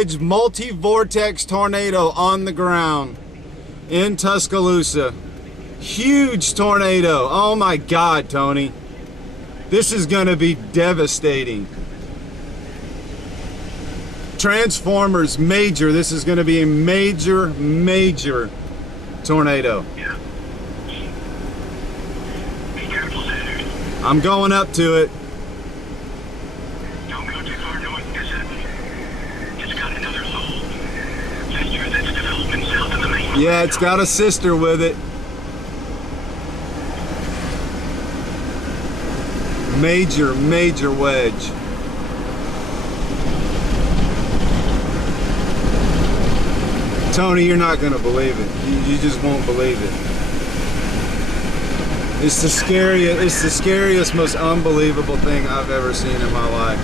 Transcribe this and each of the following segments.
wedge multi-vortex tornado on the ground in Tuscaloosa. Huge tornado. Oh my God, Tony. This is gonna be devastating. Transformers, major. This is gonna be a major, major tornado. Yeah. Be careful, dude. I'm going up to it. Don't go too far north, because it's got another little sister that's developing south of the main. Yeah, it's got a sister with it. Major, major wedge. Tony, you're not gonna believe it. You just won't believe it. It's the scariest, most unbelievable thing I've ever seen in my life.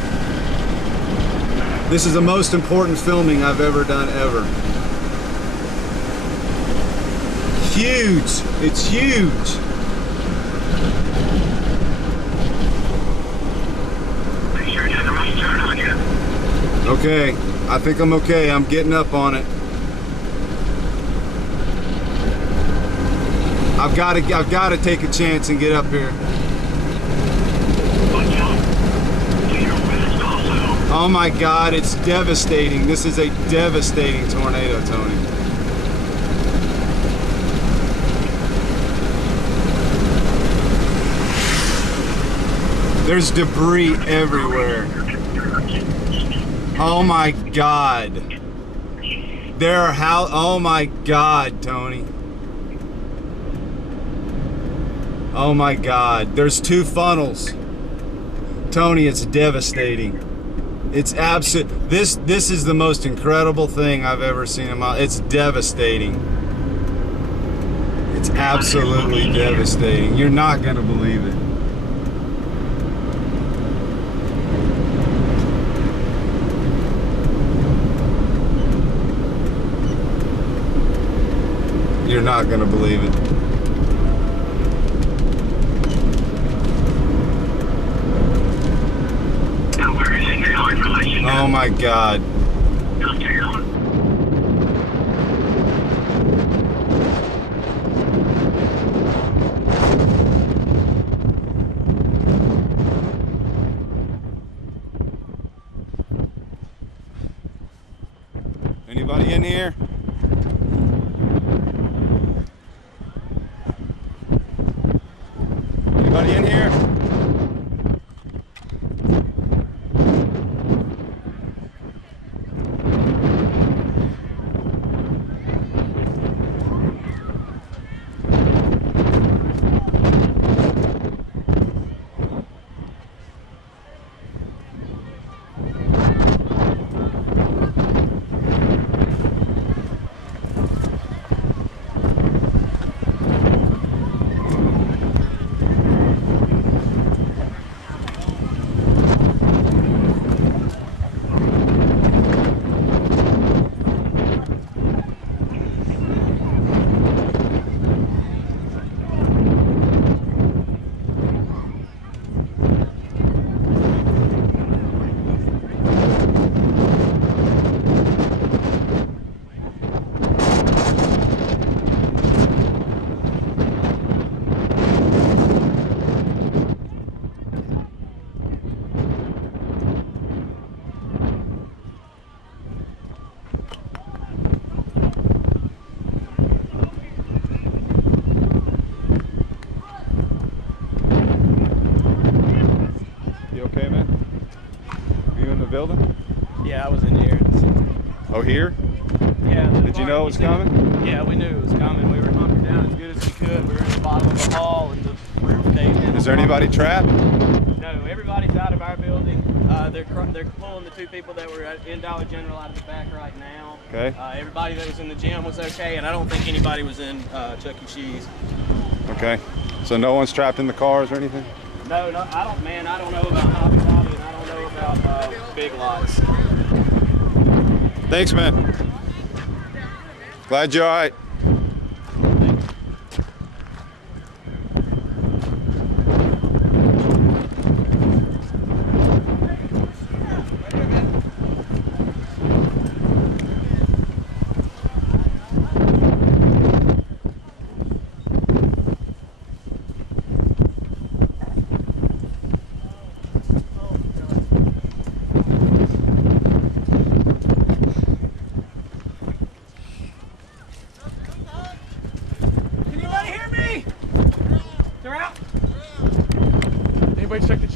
This is the most important filming I've ever done, ever. Huge. It's huge. Make sure it doesn't rush turn on you. Okay, I think I'm okay. I'm getting up on it. I've got to take a chance and get up here. Watch out. To your west also. Oh my God, it's devastating. This is a devastating tornado, Tony. There's debris everywhere. Oh my God. Oh my God, Tony. Oh my God, there's 2 funnels. Tony, it's devastating. It's absolute. This is the most incredible thing I've ever seen in my life. It's devastating. It's absolutely devastating. You're not gonna believe it. You're not gonna believe it. Oh my God. Anybody in here? Anybody in here? Building? Yeah, I was in here. Oh, here? Yeah. Did you know it was coming? Yeah, we knew it was coming. We were hunkered down as good as we could. We were in the bottom of the hall and the roof caved in. Is there anybody trapped? No, everybody's out of our building. They're pulling the 2 people that were in Dollar General out of the back right now. Okay. Everybody that was in the gym was okay, and I don't think anybody was in Chuck E. Cheese. Okay. So no one's trapped in the cars or anything? No, I don't know about Hobby Lobby, and I don't know about Big Lots. Thanks, man. Glad you're all right.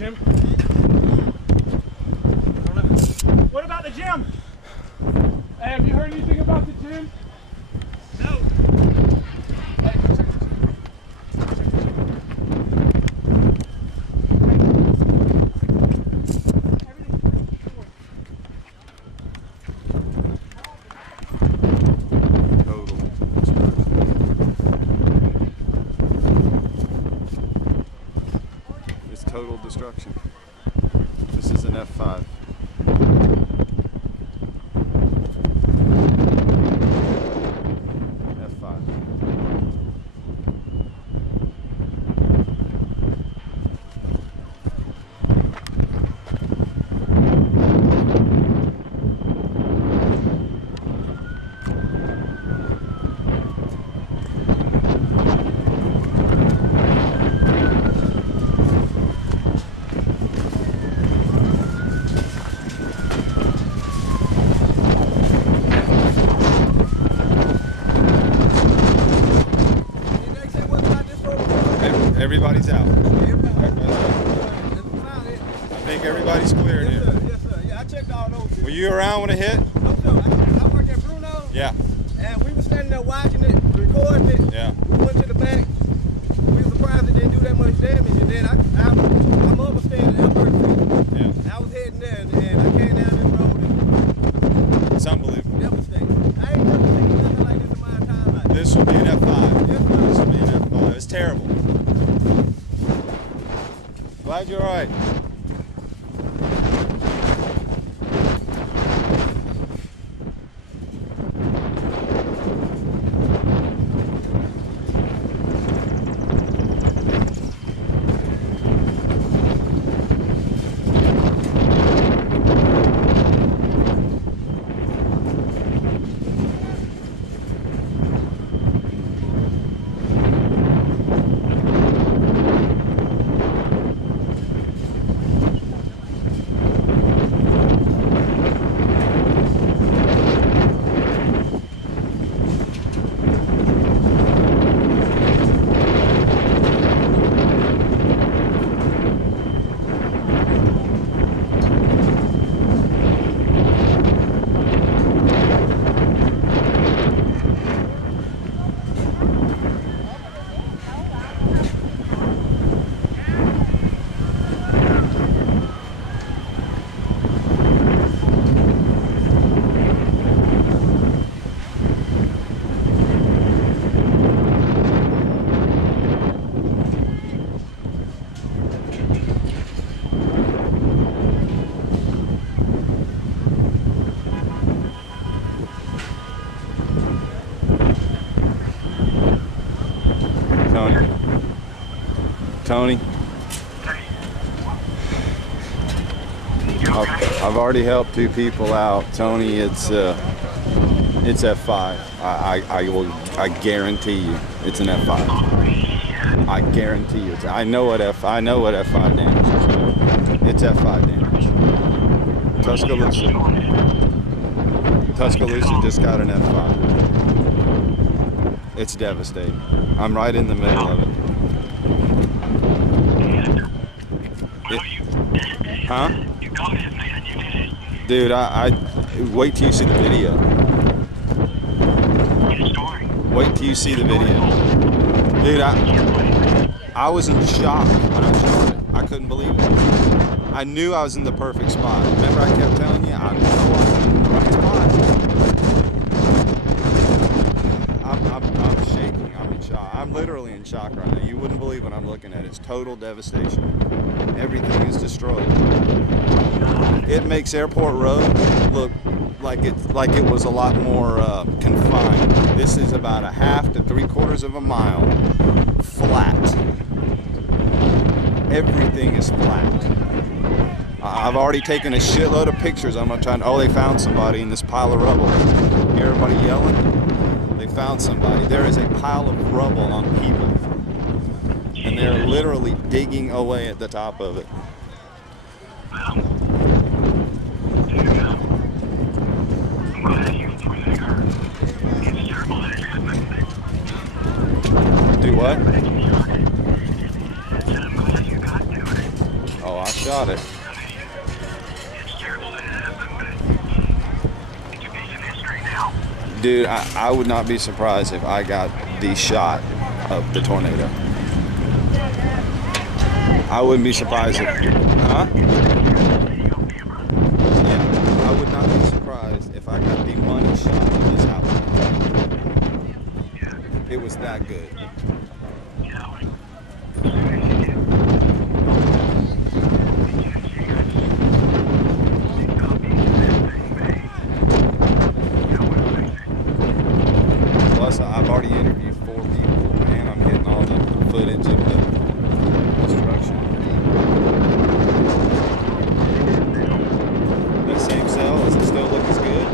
gym? What about the gym? Hey, have you heard anything about the gym? No. Hey, check the gym. Total destruction. This is an F5. F5. Everybody's out. I think everybody's clear here. Yes, sir. Yeah, I checked all those. Were you around when it hit? No, sir. I work at Bruno. Yeah. And we were standing there watching it, recording it. Yeah. We went to the back. We were surprised it didn't do that much damage. And then my mother was standing at Baird. Yeah. I was heading there, and I came down this road. And It's unbelievable. devastating. I ain't never seen nothing like this in my entire life. This will be an F5. Yes, sir. This will be an F5. It's terrible. Glad you're all right. Tony. I've already helped 2 people out. Tony, it's F5. I guarantee you, it's an F5. I guarantee you. I know what F5 damage is. It's F5 damage. Tuscaloosa just got an F5. It's devastating. I'm right in the middle of it. Huh? You got it, man. You did it. Dude, I wait till you see the video. Good story. Wait till you see the video. Dude, I was in shock when I shot it. I couldn't believe it. I knew I was in the perfect spot. Remember I kept telling you, I know I was in the right spot. I'm shaking. I'm in shock. I'm literally in shock right now. You wouldn't believe what I'm looking at. It's total devastation. Everything is destroyed. It makes Airport Road look like it was a lot more confined. This is about a half to 3/4 of a mile flat. Everything is flat. I've already taken a shitload of pictures. I'm not trying. Oh, they found somebody in this pile of rubble. Hear everybody yelling? They found somebody. There is a pile of rubble on people. And they're literally digging away at the top of it. I'm glad you enjoyed her. It's terrible that it happened. Do what? I'm glad you got to it. Oh, I shot it. It's terrible to happen, but it's a piece of history now. Dude, I would not be surprised if I got the shot of the tornado. I wouldn't be surprised if, huh? Yeah, I would not be surprised if I got the money shot of this house. It was that good. Plus, I've already interviewed 4 people, and I'm getting all the footage of the destruction. That same cell, does it still look as good?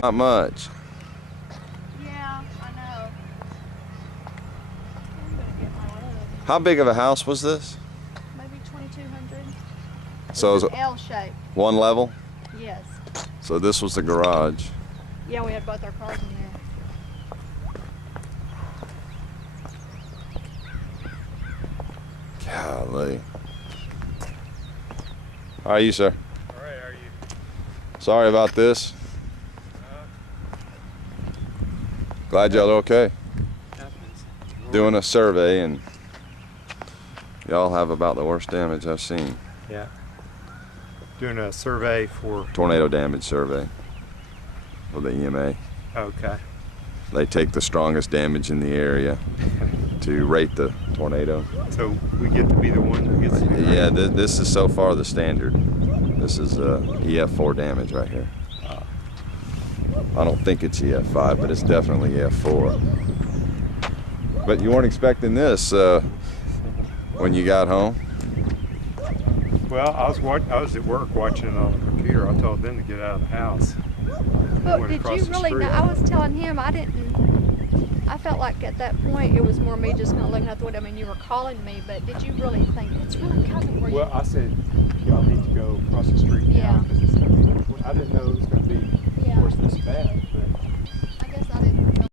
Not much. Yeah, I know. I'm gonna get my love. How big of a house was this? Maybe 2,200. So it was L shape. one level? Yes. So this was the garage. Yeah, we had both our cars in there. Golly. How are you, sir? All right, are you? Sorry about this. Glad y'all are okay. Doing a survey, and y'all have about the worst damage I've seen. Yeah. Doing a survey for. Tornado damage survey for the EMA. Okay. They take the strongest damage in the area to rate the tornado. So we get to be the one who gets. Yeah, this is so far the standard. This is EF4 damage right here. I don't think it's EF5, but it's definitely EF4. But you weren't expecting this when you got home? Well, I was at work watching it on the computer. I told them to get out of the house. But went did across you the really street. know? I was telling him I felt like at that point it was more me just kind of looking out the window. I mean, you were calling me, but did you really think it's really coming? Were you? Well, I said, y'all need to go across the street now Yeah. because it's going to be. I didn't know it was going to be